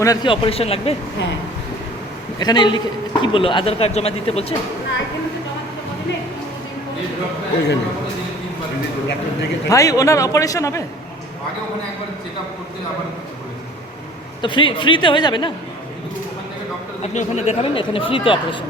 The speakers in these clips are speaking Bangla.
ওনার কি অপারেশন লাগবে? হ্যাঁ। এখানে লিখে কি বললো? আধার কার্ড জমা দিতে বলছে? ভাই ওনার অপারেশন হবে তো ফ্রিতে হয়ে যাবে না? আপনি ওখানে দেখাবেন, এখানে ফ্রিতে অপারেশন।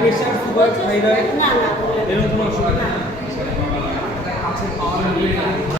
প্রেসার, সুগার, থাইরয়েড, এরকম কোনো অসুবিধা নেই।